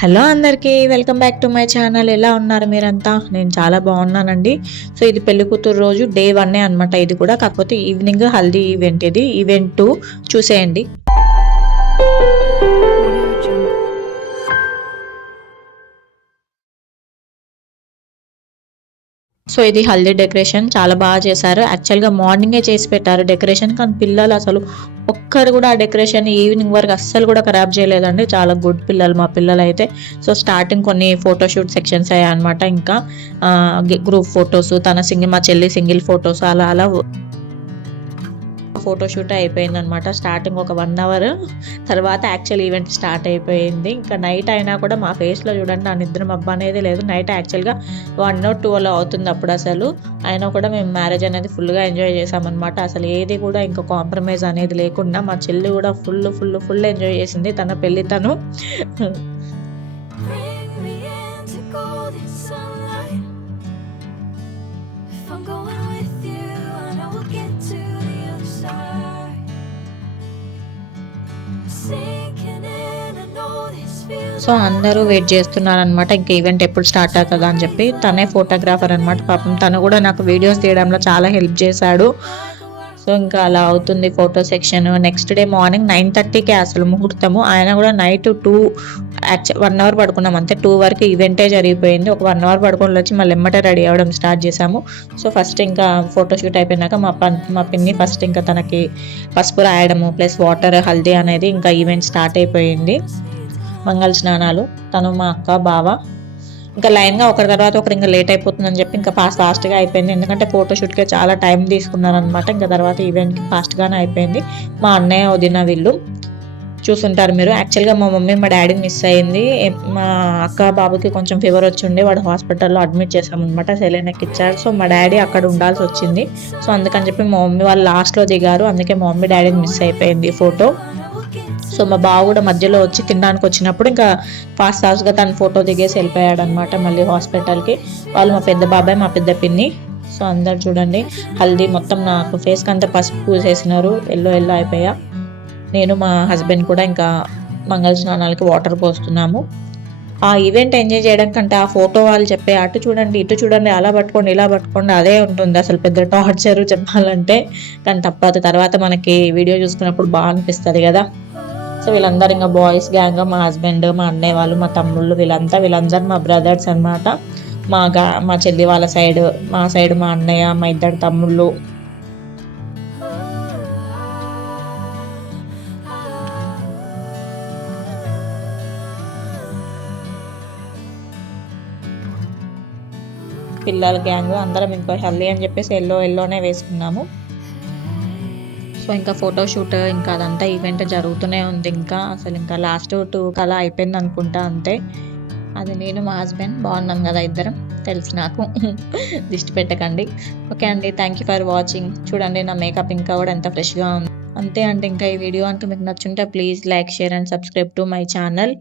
Hello అందరికీ welcome back to my channel. ఎలా ఉన్నారు మీరంతా? నేను చాలా బాగున్నానండి. సో ఇది పెళ్లి కూతురు రోజు డే 1 అనమాట. ఇది కూడా కాకపోతే ఈవినింగ్ హల్దీ ఈవెంట్, ఇది ఈవెంట్ 2 చూసేయండి. సో ఇది హల్దీ డెకరేషన్ చాలా బాగా చేశారు. యాక్చువల్గా మార్నింగే చేసి పెట్టారు డెకరేషన్, కానీ పిల్లలు అసలు ఒక్కరు కూడా ఆ డెకరేషన్ ఈవినింగ్ వరకు అస్సలు కూడా ఖరాబ్ చేయలేదండి. చాలా గుడ్ పిల్లలు మా పిల్లలు అయితే. సో స్టార్టింగ్ కొన్ని ఫోటోషూట్ సెక్షన్స్ అయ్యాయి అనమాట. ఇంకా గ్రూప్ ఫొటోస్, మా చెల్లి సింగిల్ ఫొటోస్, అలా అలా ఫోటోషూట్ అయిపోయింది అనమాట. స్టార్టింగ్ ఒక 1 అవర్ తర్వాత యాక్చువల్ ఈవెంట్ స్టార్ట్ అయిపోయింది. ఇంకా నైట్ అయినా కూడా మా ఫేస్లో చూడండి, నా నిద్ర మబ్బు అనేది లేదు. నైట్ యాక్చువల్గా 1 or 2 అలా అవుతుంది అప్పుడు. అసలు అయినా కూడా మేము మ్యారేజ్ అనేది ఫుల్గా ఎంజాయ్ చేసామన్నమాట. అసలు ఏది కూడా ఇంకా కాంప్రమైజ్ అనేది లేకుండా మా చెల్లి కూడా ఫుల్ ఎంజాయ్ చేసింది. తన పెళ్ళి తను సో అందరూ వెయిట్ చేస్తున్నారు అనమాట. ఇంకా ఈవెంట్ ఎప్పుడు స్టార్ట్ అవుతుందా అని చెప్పి. తనే ఫోటోగ్రాఫర్ అనమాట. పాపం తను కూడా నాకు వీడియోస్ తీయడంలో చాలా హెల్ప్ చేశాడు. సో ఇంకా అలా అవుతుంది photo section. Next day morning 9:30కే అసలు ముహూర్తము. ఆయన కూడా నైట్ 1 అవర్ పడుకున్నాం అంతే. 2 వరకు ఈవెంటే జరిగిపోయింది. ఒక 1 అవర్ పడుకొని వచ్చి మళ్ళీ ఎమ్మటే రెడీ అవ్వడం స్టార్ట్ చేసాము. సో ఫస్ట్ ఇంకా ఫోటోషూట్ అయిపోయినాక మా పిన్ని ఫస్ట్ ఇంకా తనకి పసుపు రాయడము ప్లస్ వాటర్ హల్దీ అనేది ఇంకా ఈవెంట్ స్టార్ట్ అయిపోయింది. మంగళ స్నానాలు. తను మా అక్క బావ ఇంకా లైన్గా ఒకరి తర్వాత ఒకరు ఇంకా లేట్ అయిపోతుందని చెప్పి ఇంకా ఫాస్ట్గా అయిపోయింది. ఎందుకంటే ఫోటోషూట్కే చాలా టైం తీసుకున్నారనమాట. ఇంకా తర్వాత ఈవెంట్కి ఫాస్ట్గానే అయిపోయింది. మా అన్నయ్య వదిన వీళ్ళు చూసుంటారు మీరు. యాక్చువల్గా మా మమ్మీ మా డాడీని మిస్ అయింది. మా అక్క బాబుకి కొంచెం ఫీవర్ వచ్చి ఉండే వాడు హాస్పిటల్లో అడ్మిట్ చేసామన్నమాట. సెలైన్ ఎక్కిచ్చారు. సో మా డాడీ అక్కడ ఉండాల్సి వచ్చింది. సో అందుకని చెప్పి మా మమ్మీ వాళ్ళు లాస్ట్లో దిగారు. అందుకే మా మమ్మీ డాడీని మిస్ అయిపోయింది ఫోటో. సో మా బావ కూడా మధ్యలో వచ్చి తినడానికి వచ్చినప్పుడు ఇంకా ఫాస్ట్గా తను ఫోటో దిగేసి వెళ్ళిపోయాడు అనమాట మళ్ళీ హాస్పిటల్కి. వాళ్ళు మా పెద్ద బాబాయ్, మా పెద్ద పిన్ని. సో అందరు చూడండి హల్దీ మొత్తం నాకు ఫేస్కి అంతా పసుపు పూసేసినారు. ఎల్లో అయిపోయా. నేను మా హస్బెండ్ కూడా ఇంకా మంగళ స్నానాలకి వాటర్ పోస్తున్నాము. ఆ ఈవెంట్ ఎంజాయ్ చేయడం కంటే ఆ ఫోటో వాళ్ళు చెప్పే అటు చూడండి ఇటు చూడండి అలా పట్టుకోండి ఇలా పట్టుకోండి అదే ఉంటుంది అసలు పెద్ద టార్చర్ చెప్పాలంటే. కానీ తప్పదు, తర్వాత మనకి వీడియో చూసుకున్నప్పుడు బాగా అనిపిస్తుంది కదా. సో వీళ్ళందరూ ఇంకా బాయ్స్ గ్యాంగ్, మా హస్బెండ్, మా అన్నయ్య వాళ్ళు, మా తమ్ముళ్ళు, వీళ్ళందరూ మా బ్రదర్స్ అనమాట. మా చెల్లి వాళ్ళ సైడ్, మా సైడ్ మా అన్నయ్య, మా ఇద్దరు తమ్ముళ్ళు. పిల్లల గ్యాంగ్ అందరం ఇంకా హల్దీ అని చెప్పేసి ఎల్లోనే వేసుకున్నాము. సో ఇంకా ఫోటోషూట్ ఇంకా అదంతా ఈవెంట్ జరుగుతూనే ఉంది. ఇంకా అసలు ఇంకా లాస్ట్ 2 అలా అయిపోయింది అనుకుంటా అంతే. అది నేను మా హస్బెండ్ బాగున్నాం కదా ఇద్దరం, తెలుసు నాకు. దిష్టి పెట్టకండి. ఓకే అండి, థ్యాంక్ యూ ఫర్ వాచింగ్. చూడండి నా మేకప్ ఇంకా కూడా ఎంత ఫ్రెష్గా ఉంది. అంతే అండి. ఇంకా ఈ వీడియో అంటూ మీకు నచ్చుంటే please like, share and subscribe to my channel.